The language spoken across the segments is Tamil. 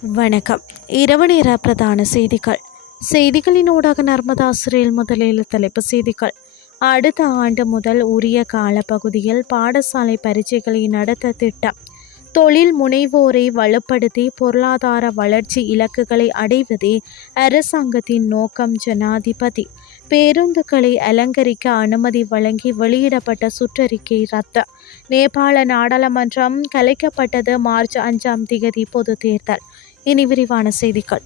வணக்கம். இரவு நேர பிரதான செய்திகள். செய்திகளின் ஊடாக நர்மதா சிறையில் முதலில் தலைப்பு செய்திகள். அடுத்த ஆண்டு முதல் உரிய காலப்பகுதியில் பாடசாலை பரீட்சைகளை நடத்த திட்டம். தொழில் முனைவோரை வலுப்படுத்தி பொருளாதார வளர்ச்சி இலக்குகளை அடைவதே அரசாங்கத்தின் நோக்கம் ஜனாதிபதி. பேருந்துகளை அலங்கரிக்க அனுமதி வழங்கி வெளியிடப்பட்ட சுற்றறிக்கை ரத்து. நேபாள நாடாளுமன்றம் கலைக்கப்பட்டது மார்ச் அஞ்சாம் திகதி பொது தேர்தல். இனி விரிவான செய்திகள்.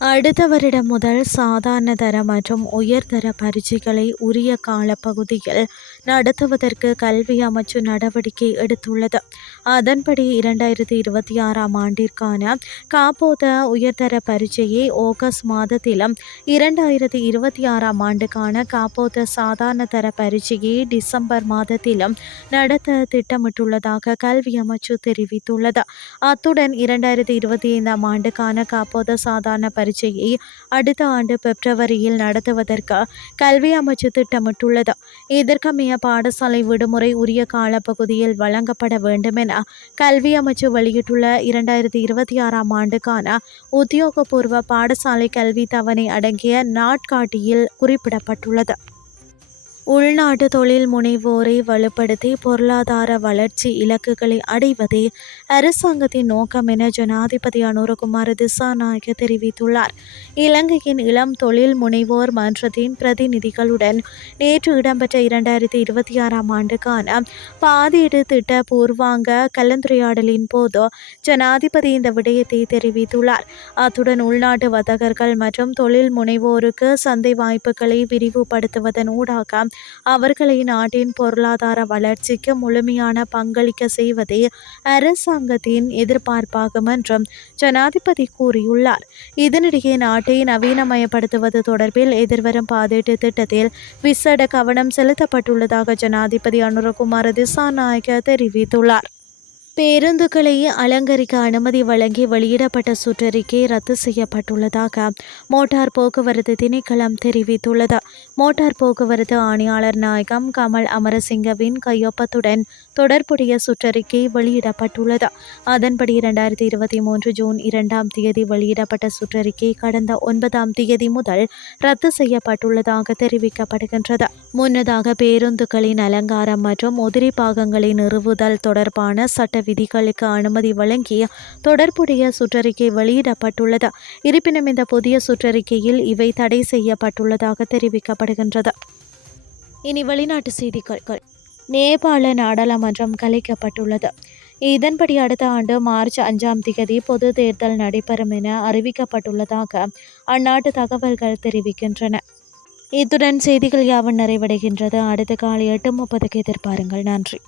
அடுத்த வருடம் முதல் சாதாரண தர மற்றும் உயர்தர பரீட்சைகளை உரிய காலப்பகுதியில் நடத்துவதற்கு கல்வி அமைச்சு நடவடிக்கை எடுத்துள்ளது. அதன்படி இரண்டாயிரத்தி இருபத்தி ஆறாம் ஆண்டிற்கான காப்போத உயர்தர பரீட்சையை ஆகஸ்ட் மாதத்திலும் இரண்டாயிரத்தி இருபத்தி ஆறாம் ஆண்டுக்கான காப்போத சாதாரண தர பரீட்சையை டிசம்பர் மாதத்திலும் நடத்த திட்டமிட்டுள்ளதாக கல்வி அமைச்சு தெரிவித்துள்ளது. அத்துடன் இரண்டாயிரத்தி இருபத்தி ஐந்தாம் ஆண்டுக்கான காப்போத சாதாரண பரீட்சையை அடுத்த ஆண்டு பிப்ரவரியில் நடத்துவதற்கு கல்வி அமைச்சு திட்டமிட்டுள்ளது. இதற்கமைய பாடசாலை விடுமுறை உரிய காலப்பகுதியில் வழங்கப்பட வேண்டும் என கல்வி அமைச்சு வெளியிட்டுள்ள இரண்டாயிரத்தி இருபத்தி ஆறாம் ஆண்டுக்கான உத்தியோகபூர்வ பாடசாலை கல்வி தவணை அடங்கிய நாட்காட்டியில் குறிப்பிடப்பட்டுள்ளது. உள்நாட்டு தொழில் முனைவோரை வலுப்படுத்தி பொருளாதார வளர்ச்சி இலக்குகளை அடைவதே அரசாங்கத்தின் நோக்கம் என ஜனாதிபதி அனுரகுமார் திசாநாயக தெரிவித்துள்ளார். இலங்கையின் இளம் தொழில் முனைவோர் மன்றத்தின் பிரதிநிதிகளுடன் நேற்று இடம்பெற்ற இரண்டாயிரத்தி இருபத்தி ஆறாம் ஆண்டுக்கான பாதீடு திட்ட பூர்வாங்க கலந்துரையாடலின் போது ஜனாதிபதி இந்த விடயத்தை தெரிவித்துள்ளார். அத்துடன் உள்நாட்டு வர்த்தகர்கள் மற்றும் தொழில் முனைவோருக்கு சந்தை வாய்ப்புகளை விரிவுபடுத்துவதன் ஊடாக அவர்களை நாட்டின் பொருளாதார வளர்ச்சிக்கு முழுமையான பங்களிக்க செய்வதே அரசாங்கத்தின் எதிர்பார்ப்பாகும் என்றும் ஜனாதிபதி கூறியுள்ளார். இதனிடையே நாட்டை நவீனமயப்படுத்துவது தொடர்பில் எதிர்வரும் பாதீட்டு திட்டத்தில் விசேட கவனம் செலுத்தப்பட்டுள்ளதாக ஜனாதிபதி அனுரகுமார திசாநாயக்க தெரிவித்துள்ளார். பேருந்துகளை அலங்கரிக்க அனுமதி வழங்கி வெளியிடப்பட்ட சுற்றறிக்கை ரத்து செய்யப்பட்டுள்ளதாக மோட்டார் போக்குவரத்து திணைக்களம் தெரிவித்துள்ளது. மோட்டார் போக்குவரத்து ஆணையாளர் நாயகம் கமல் அமரசிங்கவின் கையொப்பத்துடன் தொடர்புடைய சுற்றறிக்கை வெளியிடப்பட்டுள்ளது. அதன்படி இரண்டாயிரத்தி இருபத்தி மூன்று ஜூன் இரண்டாம் தேதி வெளியிடப்பட்ட சுற்றறிக்கை கடந்த ஒன்பதாம் தேதி முதல் ரத்து செய்யப்பட்டுள்ளதாக தெரிவிக்கப்படுகின்றது. முன்னதாக பேருந்துகளின் அலங்காரம் மற்றும் உதிரி பாகங்களை நிறுவுதல் தொடர்பான சட்ட விதிகளுக்கு அனுமதி வழங்கிய தொடர்புடைய சுற்றறிக்கை வெளியிடப்பட்டுள்ளது. இருப்பினும் இந்த புதிய சுற்றறிக்கையில் இவை தடை செய்யப்பட்டுள்ளதாக தெரிவிக்கப்படுகின்றது. இனி வெளிநாட்டு செய்திகள் நேபாள நாடாளுமன்றம் கலைக்கப்பட்டுள்ளது. இதன்படி அடுத்த ஆண்டு மார்ச் அஞ்சாம் தேதி பொது தேர்தல் நடைபெறும் என அறிவிக்கப்பட்டுள்ளதாக அந்நாட்டு தகவல்கள் தெரிவிக்கின்றன. இத்துடன் செய்திகள் யாவும் நிறைவடைகின்றது. அடுத்த காலை எட்டு முப்பதுக்கு எதிர்பாருங்கள். நன்றி.